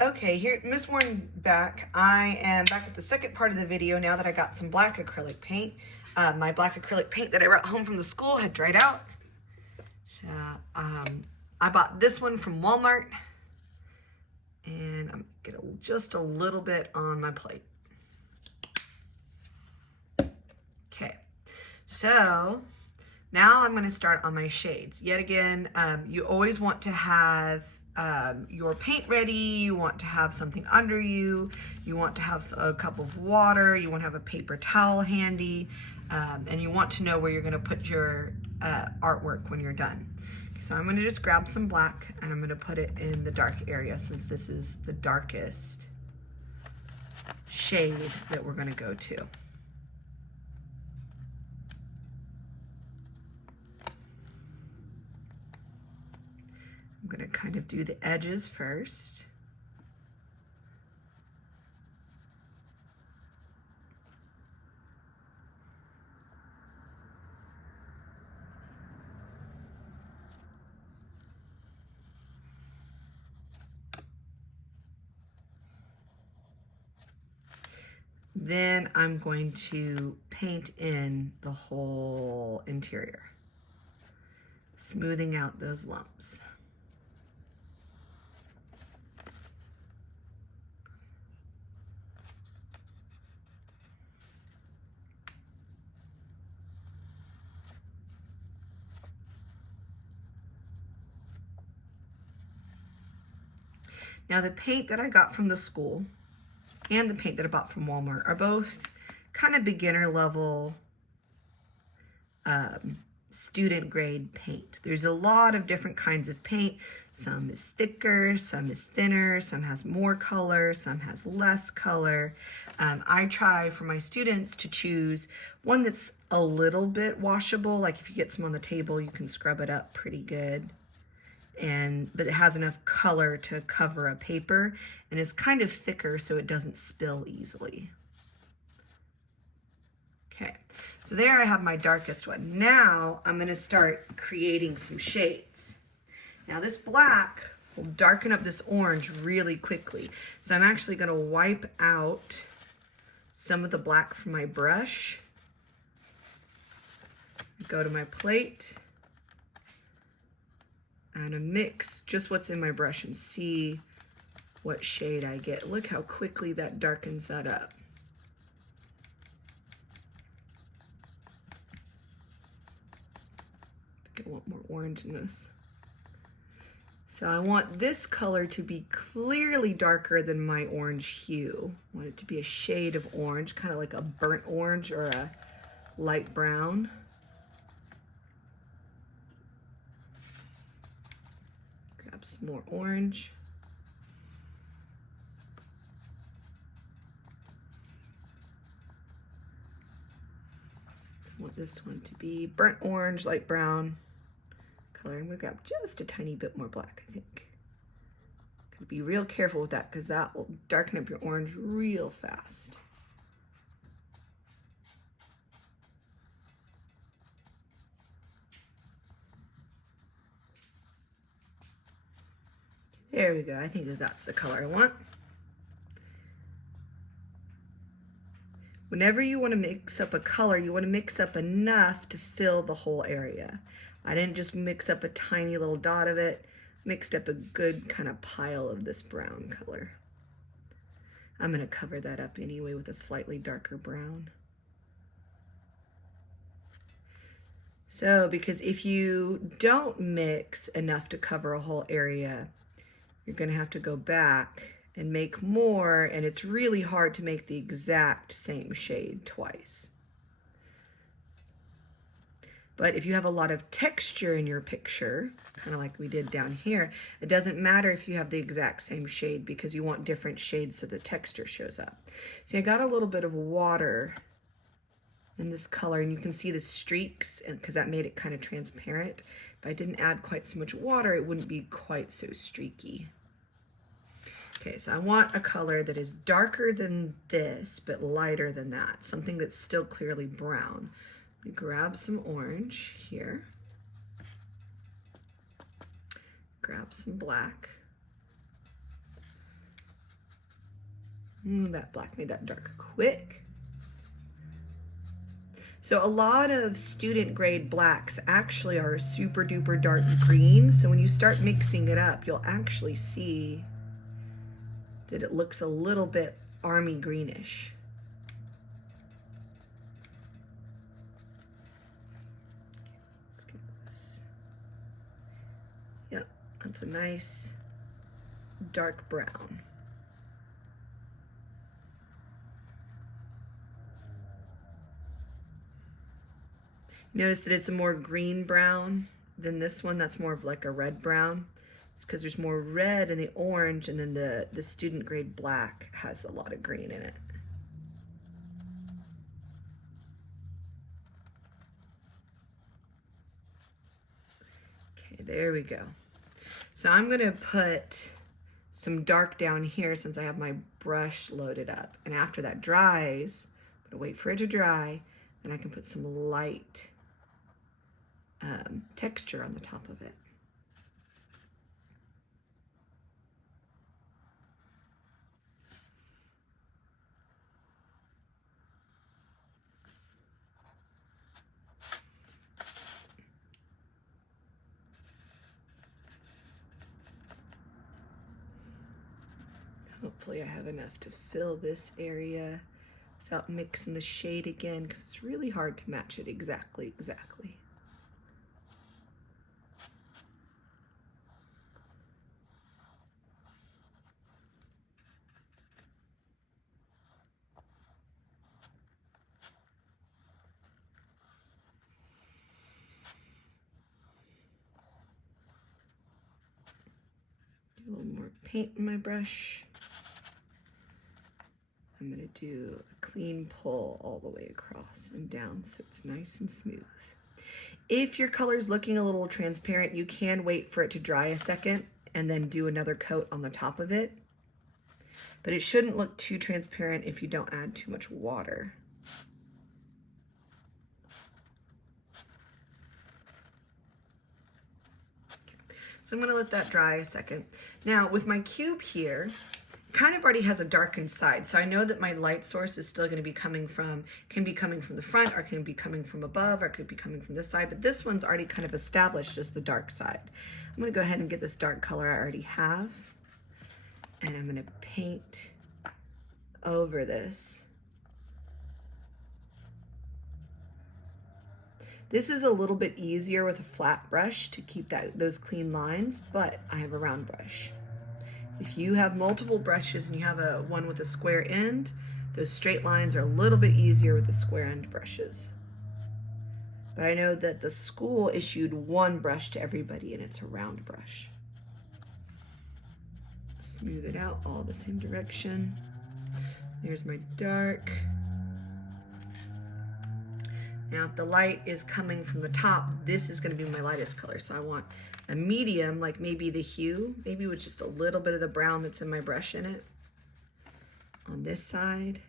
Okay, here, Miss Warren back. I am back at the second part of the video now that I got some black acrylic paint. My black acrylic paint that I brought home from the school had dried out. So I bought this one from Walmart. And I'm gonna get just a little bit on my plate. Okay, so now I'm gonna start on my shades. Yet again, you always want to have your paint ready, you want to have something under you, you want to have a cup of water, you want to have a paper towel handy, and you want to know where you're going to put your artwork when you're done. Okay, so I'm going to just grab some black and I'm going to put it in the dark area since this is the darkest shade that we're going to go to. I'm going to kind of do the edges first. Then I'm going to paint in the whole interior, smoothing out those lumps. Now the paint that I got from the school and the paint that I bought from Walmart are both kind of beginner level student grade paint. There's a lot of different kinds of paint. Some is thicker, some is thinner, some has more color, some has less color. I try for my students to choose one that's a little bit washable, like if you get some on the table, you can scrub it up pretty good. But it has enough color to cover a paper, and it's kind of thicker so it doesn't spill easily. Okay, so there I have my darkest one. Now I'm going to start creating some shades. Now this black will darken up this orange really quickly. So I'm actually going to wipe out some of the black from my brush. Go to my plate. And a mix just what's in my brush and see what shade I get. Look how quickly that darkens that up. I think I want more orange in this. So I want this color to be clearly darker than my orange hue. I want it to be a shade of orange, kind of like a burnt orange or a light brown. Grab some more orange. I want this one to be burnt orange, light brown color. I'm gonna grab just a tiny bit more black, I think. Gotta be real careful with that because that will darken up your orange real fast. There we go. I think that that's the color I want. Whenever you want to mix up a color, you want to mix up enough to fill the whole area. I didn't just mix up a tiny little dot of it, mixed up a good kind of pile of this brown color. I'm going to cover that up anyway with a slightly darker brown. So, because if you don't mix enough to cover a whole area, you're going to have to go back and make more, and it's really hard to make the exact same shade twice. But if you have a lot of texture in your picture, kind of like we did down here, it doesn't matter if you have the exact same shade because you want different shades so the texture shows up. See, I got a little bit of water in this color, and you can see the streaks because that made it kind of transparent. If I didn't add quite so much water, it wouldn't be quite so streaky. Okay, so I want a color that is darker than this, but lighter than that, something that's still clearly brown. Let me grab some orange here. Grab some black. That black made that dark quick. So a lot of student grade blacks actually are super duper dark green. So when you start mixing it up, you'll actually see that it looks a little bit army greenish. Let's get this. Yep, that's a nice dark brown. Notice that it's a more green brown than this one. That's more of like a red brown. It's because there's more red in the orange, and then the student grade black has a lot of green in it. Okay, there we go. So I'm gonna put some dark down here since I have my brush loaded up. And after that dries, I'm gonna wait for it to dry, then I can put some light texture on the top of it. Hopefully I have enough to fill this area without mixing the shade again, because it's really hard to match it exactly. A little more paint in my brush. I'm going to do a clean pull all the way across and down so it's nice and smooth. If your color is looking a little transparent, you can wait for it to dry a second and then do another coat on the top of it. But it shouldn't look too transparent if you don't add too much water. So I'm going to let that dry a second. Now with my cube here, kind of already has a darkened side. So I know that my light source is still going to be coming from, can be coming from the front, or can be coming from above, or could be coming from this side, but this one's already kind of established as the dark side. I'm going to go ahead and get this dark color I already have, and I'm going to paint over this. This is a little bit easier with a flat brush to keep those clean lines, but I have a round brush. If you have multiple brushes and you have one with a square end, those straight lines are a little bit easier with the square end brushes. But I know that the school issued one brush to everybody, and it's a round brush. Smooth it out all the same direction. There's my dark. Now if the light is coming from the top, this is going to be my lightest color. So I want a medium, like maybe the hue, maybe with just a little bit of the brown that's in my brush in it on this side.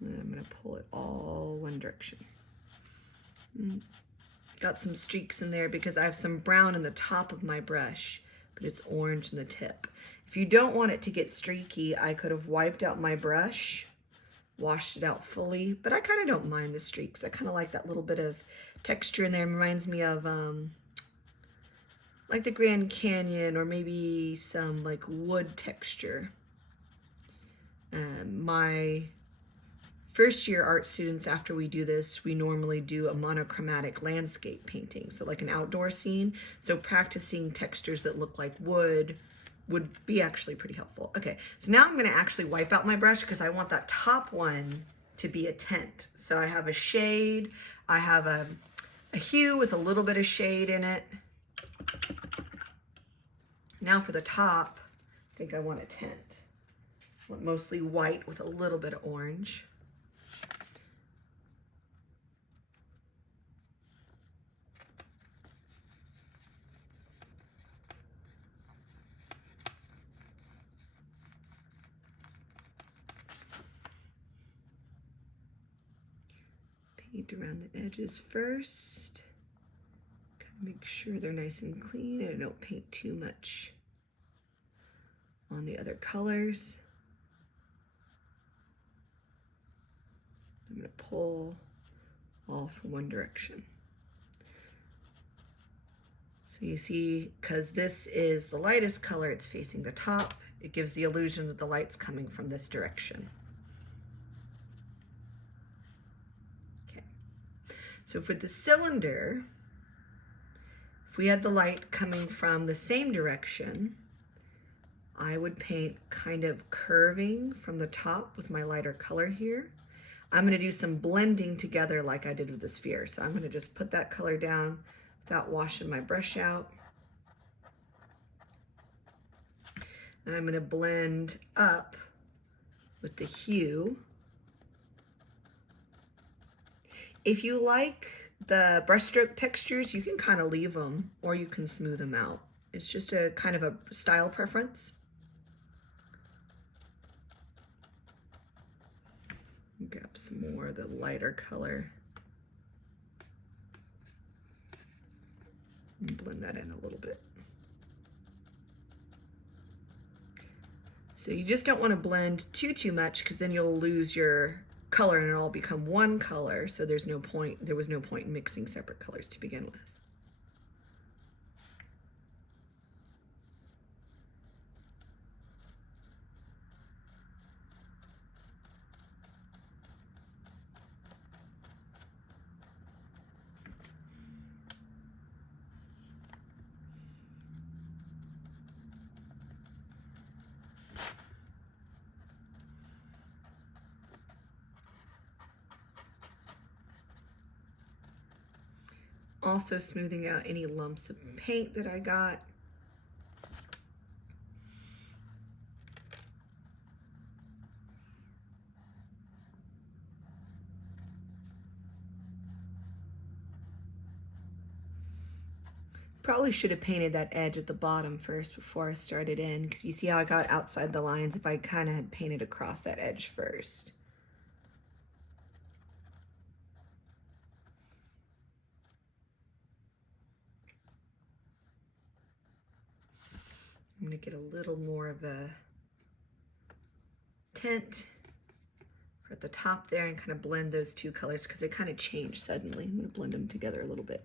And I'm going to pull it all one direction. Got some streaks in there because I have some brown in the top of my brush, but it's orange in the tip. If you don't want it to get streaky, I could have wiped out my brush, washed it out fully, but I kind of don't mind the streaks. I kind of like that little bit of texture in there. It reminds me of like the Grand Canyon, or maybe some like wood texture. My first year art students, after we do this, we normally do a monochromatic landscape painting, so like an outdoor scene. So practicing textures that look like wood would be actually pretty helpful. Okay, so now I'm going to actually wipe out my brush because I want that top one to be a tint. So I have a shade, I have a hue with a little bit of shade in it. Now for the top, I think I want a tint. I want mostly white with a little bit of orange. Paint around the edges first. Kind of make sure they're nice and clean and I don't paint too much on the other colors. I'm going to pull all from one direction. So you see, because this is the lightest color, it's facing the top. It gives the illusion that the light's coming from this direction. Okay. So for the cylinder, if we had the light coming from the same direction, I would paint kind of curving from the top with my lighter color here. I'm going to do some blending together like I did with the sphere. So I'm going to just put that color down without washing my brush out. And I'm going to blend up with the hue. If you like the brushstroke textures, you can kind of leave them or you can smooth them out. It's just a kind of a style preference. Grab some more of the lighter color and blend that in a little bit. So you just don't want to blend too much because then you'll lose your color and it'll all become one color. So there was no point in mixing separate colors to begin with. Also smoothing out any lumps of paint that I got. Probably should have painted that edge at the bottom first before I started in, because you see how I got outside the lines if I kind of had painted across that edge first. I'm going to get a little more of a tint at the top there and kind of blend those two colors because they kind of change suddenly. I'm going to blend them together a little bit.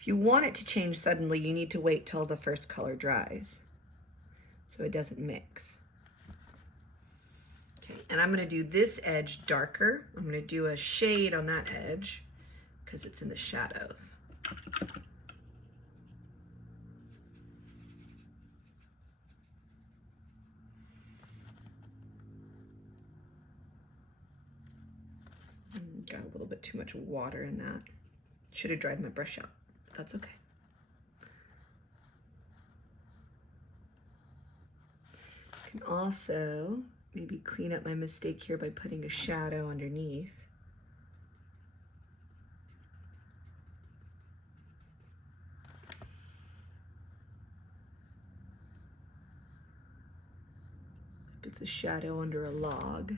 If you want it to change suddenly, you need to wait till the first color dries so it doesn't mix. Okay, and I'm going to do this edge darker. I'm going to do a shade on that edge because it's in the shadows. Got a little bit too much water in that. Should have dried my brush out, but that's okay. I can also maybe clean up my mistake here by putting a shadow underneath. It's a shadow under a log.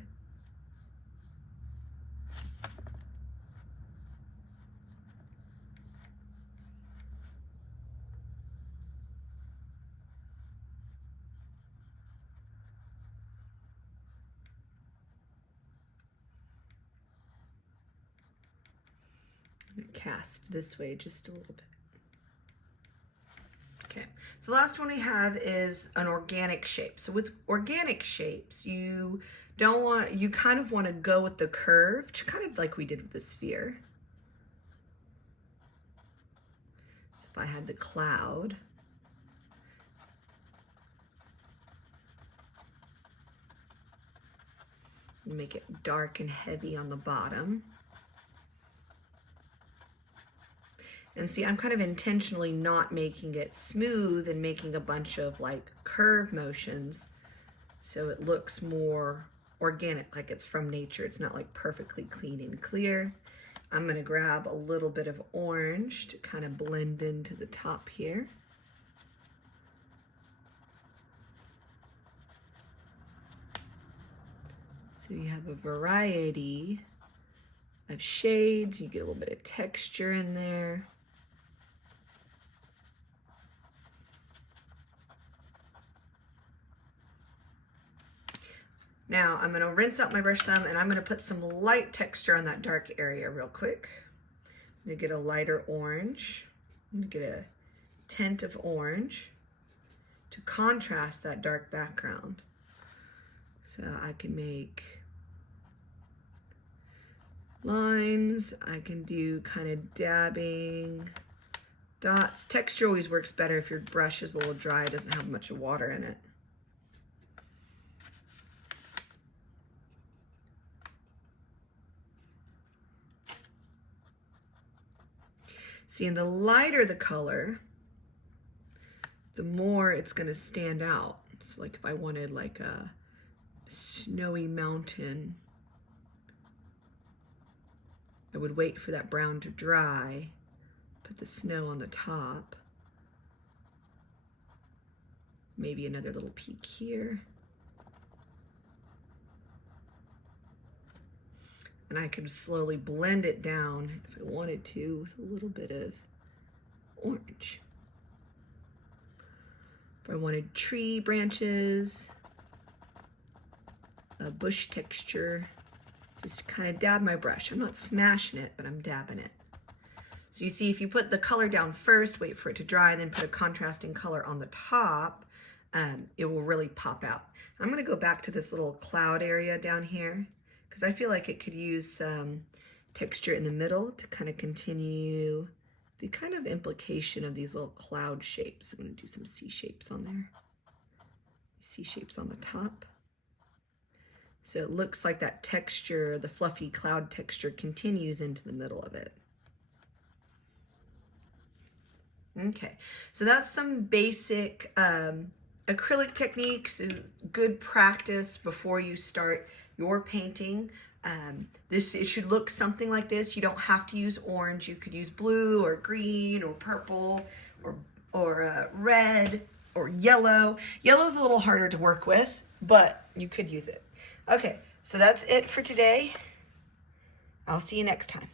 I'm going to cast this way just a little bit. Okay, so the last one we have is an organic shape. So with organic shapes, you kind of want to go with the curve, kind of like we did with the sphere. So if I had the cloud, make it dark and heavy on the bottom. And see, I'm kind of intentionally not making it smooth and making a bunch of like curve motions so it looks more organic, like it's from nature. It's not like perfectly clean and clear. I'm going to grab a little bit of orange to kind of blend into the top here. So you have a variety of shades. You get a little bit of texture in there. Now I'm going to rinse out my brush some, and I'm going to put some light texture on that dark area real quick. I'm going to get a lighter orange. I'm going to get a tint of orange to contrast that dark background. So I can make lines. I can do kind of dabbing, dots. Texture always works better if your brush is a little dry, it doesn't have much water in it. See, and the lighter the color, the more it's going to stand out. So like if I wanted like a snowy mountain, I would wait for that brown to dry, put the snow on the top, maybe another little peak here. And I could slowly blend it down if I wanted to with a little bit of orange. If I wanted tree branches, a bush texture, just kind of dab my brush. I'm not smashing it, but I'm dabbing it. So you see, if you put the color down first, wait for it to dry, then put a contrasting color on the top, it will really pop out. I'm going to go back to this little cloud area down here, because I feel like it could use some texture in the middle to kind of continue the kind of implication of these little cloud shapes. I'm going to do some C shapes on there. C shapes on the top. So it looks like that texture, the fluffy cloud texture, continues into the middle of it. Okay, so that's some basic acrylic techniques. Is good practice before you start your painting. It should look something like this. You don't have to use orange. You could use blue or green or purple or red or yellow. Yellow's a little harder to work with, but you could use it. Okay, so that's it for today. I'll see you next time.